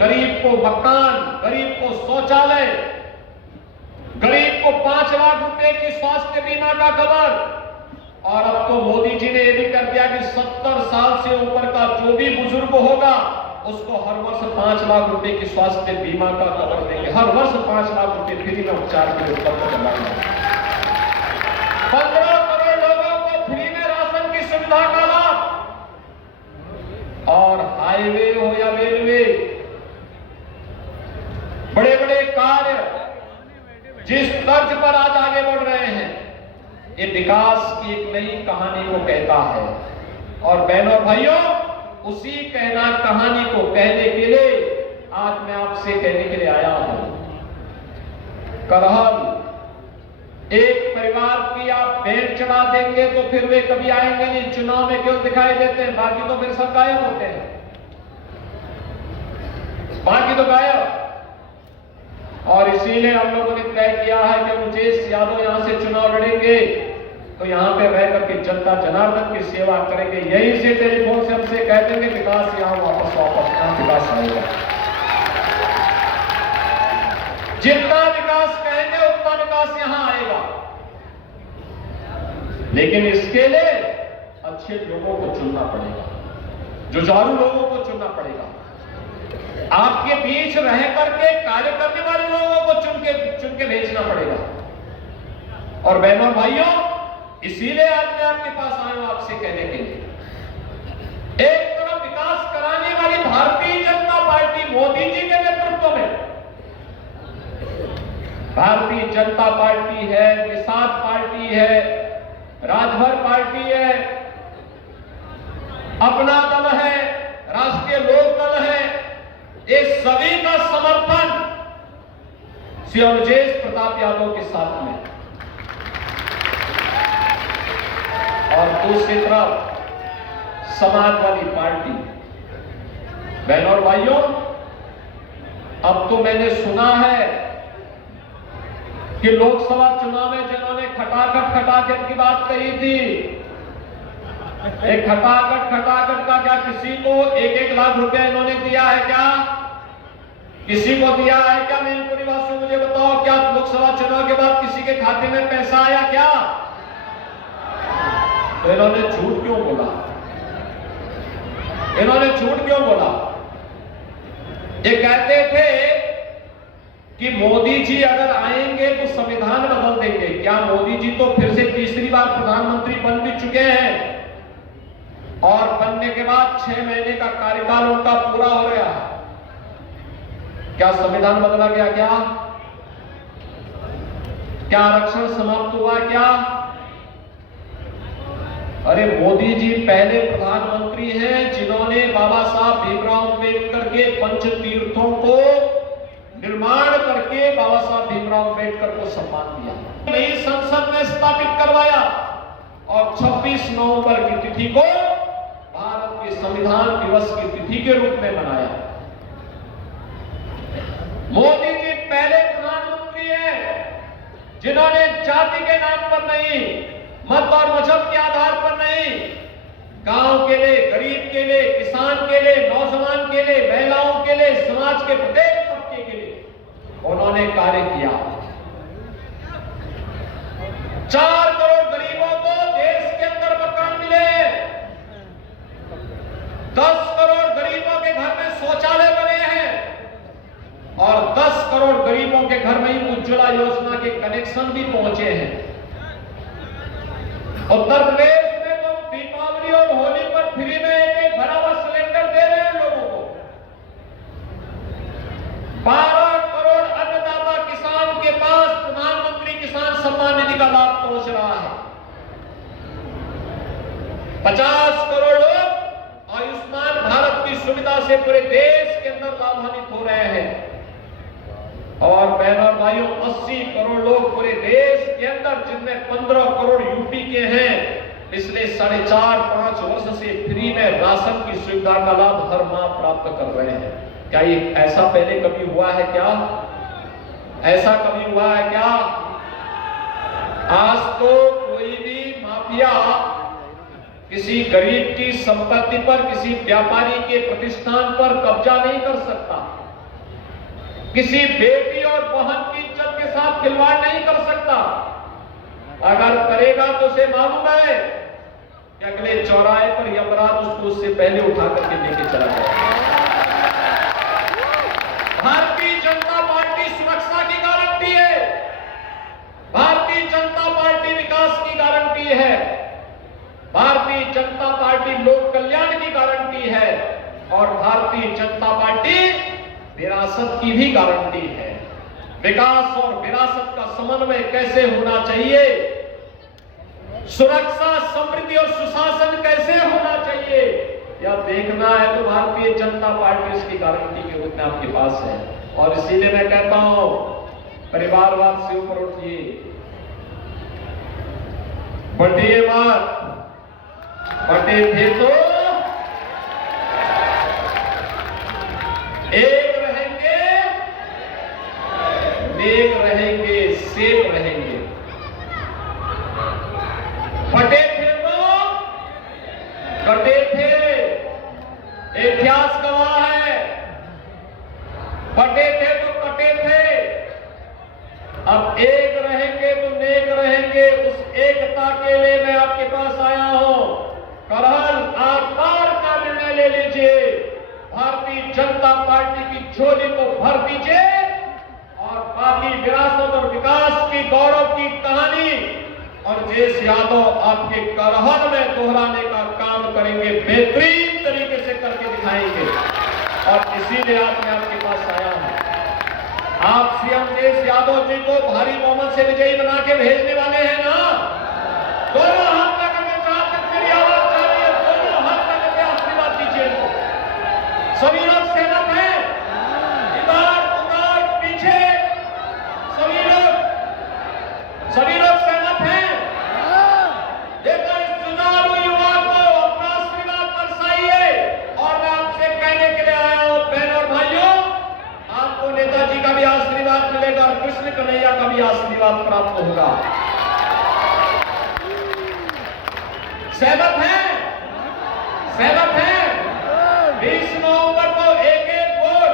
गरीब को मकान, गरीब को शौचालय, गरीब को 5 लाख रुपए की स्वास्थ्य बीमा का कवर। और अब तो मोदी जी ने यह भी कर दिया कि 70 साल से ऊपर का जो भी बुजुर्ग होगा उसको हर वर्ष 5 लाख रुपए की स्वास्थ्य बीमा का कवर देंगे। हर वर्ष 5 लाख रुपए फ्री में उपचार के लिए उपलब्ध करवाएंगे। 15 करोड़ लोगों को फ्री में राशन की सुविधा का लाभ। और हाईवे हो या रेलवे, बड़े बड़े कार्य जिस तर्ज पर आज आगे बढ़ रहे हैं, ये विकास की एक नई कहानी को कहता है। और बहनों और भाइयों, उसी कहानी को कहने के लिए आज मैं आपसे कहने के लिए आया हूं। कलहल एक परिवार की आप भेंट चढ़ा देंगे तो फिर वे कभी आएंगे नहीं। चुनाव में क्यों दिखाई देते हैं, बाकी तो फिर सब गायब होते हैं, बाकी तो गायब। और इसीलिए हम लोगों ने तय किया है कि मुकेश यादव यहां से चुनाव लड़ेंगे तो यहां पे रह करके जनता जनार्दन की सेवा करेंगे। यहीं से टेलीफोन से हमसे कह देंगे विकास यहां वापस विकास आएगा। जितना विकास कहेंगे उतना विकास यहां आएगा। लेकिन इसके लिए अच्छे लोगों को चुनना पड़ेगा, जुझारू लोगों को चुनना पड़ेगा। आपके बीच रह करके कार्य करने वाले लोगों को चुन के भेजना पड़ेगा। और बहनों भाइयों, इसीलिए आज मैं आपके पास आया हूं आपसे कहने के लिए, एक तरफ विकास कराने वाली भारतीय जनता पार्टी मोदी जी के नेतृत्व में, भारतीय जनता पार्टी है, निषाद पार्टी है, राजभर पार्टी है, अपना दल है, राष्ट्रीय लोक दल है, ये सभी का समर्थन श्री अनुजेश प्रताप यादव के साथ में। और दूसरी तरफ समाजवादी पार्टी। बहनों और भाइयों, अब तो मैंने सुना है कि लोकसभा चुनाव में जिन्होंने खटाखट की बात कही थी, एक खटाखट का क्या किसी को 1-1 लाख रुपया इन्होंने दिया है क्या? किसी को दिया है क्या? मैनपुरी वासियों मुझे बताओ, क्या लोकसभा चुनाव के बाद किसी के खाते में पैसा आया क्या? तो इन्होंने झूठ क्यों बोला? इन्होंने झूठ क्यों बोला? ये कहते थे कि मोदी जी अगर आएंगे तो संविधान बदल देंगे। क्या मोदी जी तो फिर से तीसरी बार प्रधानमंत्री बन भी चुके हैं और बनने के बाद 6 महीने का कार्यकाल उनका पूरा हो गया। क्या संविधान बदला गया? क्या आरक्षण समाप्त हुआ? क्या? अरे मोदी जी पहले प्रधानमंत्री हैं जिन्होंने बाबा साहब भीमराव अम्बेडकर के पंच तीर्थों को निर्माण करके बाबा साहब भीमराव अम्बेडकर को सम्मान दिया, नई संसद में स्थापित करवाया और 26 नवंबर की तिथि को भारत के संविधान दिवस की तिथि के रूप में मनाया। मोदी जी पहले प्रधानमंत्री हैं जिन्होंने जाति के नाम पर नहीं, मत और मजहब के आधार पर नहीं, गांव के लिए, गरीब के लिए, किसान के लिए, नौजवान के लिए, महिलाओं के लिए, समाज के प्रत्येक तबके के लिए उन्होंने कार्य किया। 4 करोड़ गरीबों को देश के अंदर मकान मिले, 10 करोड़ गरीबों के घर में शौचालय बने हैं और 10 करोड़ गरीबों के घर में ही उज्ज्वला योजना के कनेक्शन भी पहुंचे हैं। उत्तर प्रदेश में तो दीपावली और होली पर फ्री में एक भरा हुआ सिलेंडर दे रहे हैं लोगों को। 12 करोड़ अन्नदाता किसान के पास प्रधानमंत्री किसान सम्मान निधि का लाभ पहुंच रहा है। 50 करोड़ लोग आयुष्मान भारत की सुविधा से पूरे देश के अंदर लाभान्वित हो रहे हैं। और बहनों और भाइयों, 80 करोड़ लोग पूरे देश के अंदर, जिनमें 15 करोड़ यूपी के हैं, पिछले 4.5-5 वर्ष से फ्री में राशन की सुविधा का लाभ हर माह प्राप्त कर रहे हैं। क्या ये ऐसा पहले कभी हुआ है क्या? ऐसा कभी हुआ है क्या? आज तो कोई भी माफिया किसी गरीब की संपत्ति पर, किसी व्यापारी के प्रतिष्ठान पर कब्जा नहीं कर सकता। किसी बेटी और बहन की इज्जत के साथ खिलवाड़ नहीं कर सकता। अगर करेगा तो उसे मालूम है कि अगले चौराहे पर यमराज उसको उससे पहले उठा करके लेके चला जाएगा। भारतीय जनता पार्टी सुरक्षा की गारंटी है, भारतीय जनता पार्टी विकास की गारंटी है, भारतीय जनता पार्टी लोक कल्याण की गारंटी है और भारतीय जनता पार्टी विरासत की भी गारंटी है। विकास और विरासत का समन्वय कैसे होना चाहिए, सुरक्षा, समृद्धि और सुशासन कैसे होना चाहिए, यह देखना है तो भारतीय जनता पार्टी इसकी गारंटी के रूप में आपके पास है। और इसीलिए मैं कहता हूं, परिवारवाद से ऊपर उठिए, बटिए मत, बटे थे तो एक रहेंगे, नेक रहेंगे, सेफ रहेंगे। फटे थे तो कटे थे, इतिहास गवाह है। फटे थे तो कटे थे, अब एक रहेंगे तो नेक रहेंगे। उस एकता के लिए मैं आपके पास आया हूं। कल आकार का निर्णय ले लीजिए, भारतीय जनता पार्टी की झोली को भर दीजिए और बाकी विरासत और विकास की गौरव की कहानी और देश यादव आपके करहल में दोहराने का काम करेंगे, बेहतरीन तरीके से करके दिखाएंगे। और इसीलिए आज मैं आपके पास आया हूं। आप सीएम देश यादव जी को भारी बहुमत से विजयी बना के भेजने वाले हैं ना? दोनों हाथ लगाकर जहां तक मेरी आवाज जा रही है, दोनों हाथ लगाकर आशीर्वाद दीजिए। सभी लोग सहमत हैं? इधर उधर पीछे सभी लोग सहमत हैं? देखो, इस जुझारू युवा को अपना आशीर्वाद बरसाइए। और मैं आपसे कहने के लिए आया हूं, बहन और भाइयों, आपको नेताजी का भी आशीर्वाद मिलेगा और कृष्ण कन्हैया का भी आशीर्वाद प्राप्त होगा। सहमत हैं? सहमत हैं? 20 नवंबर को एक एक वोट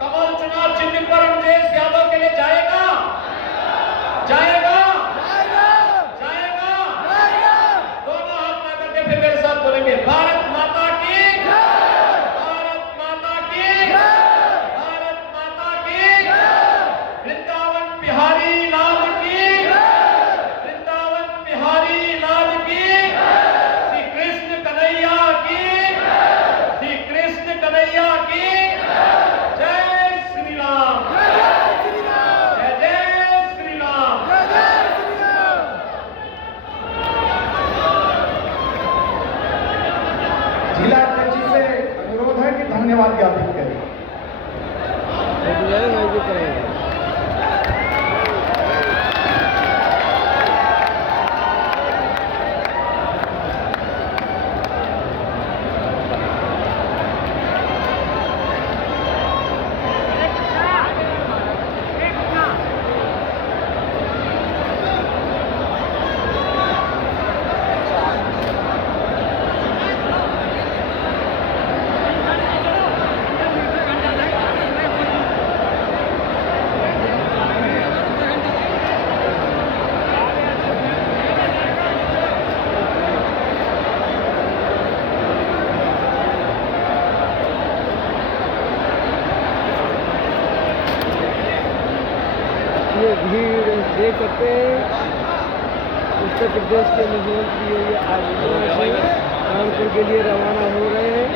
कमल चुनाव चिन्ह पर राजेश यादव के लिए जाएगा, जाएगा, जाएगा। दोनों हाथ में करके फिर मेरे साथ बोलेंगे, भारत माता की, भारत माता की, भारत माता की, वृंदावन बिहारी लाल की, वृंदावन बिहारी लाल की, श्री कृष्ण कन्हैया की, श्री कृष्ण कन्हैया की। जय श्री राम, जय जय श्री राम। जिला अध्यक्ष जी से अनुरोध है कि धन्यवाद ज्ञापित करें। ये भीड़ देख सकते हैं। उत्तर प्रदेश के मुख्यमंत्री योगी आदित्यनाथ कानपुर के लिए रवाना हो रहे हैं।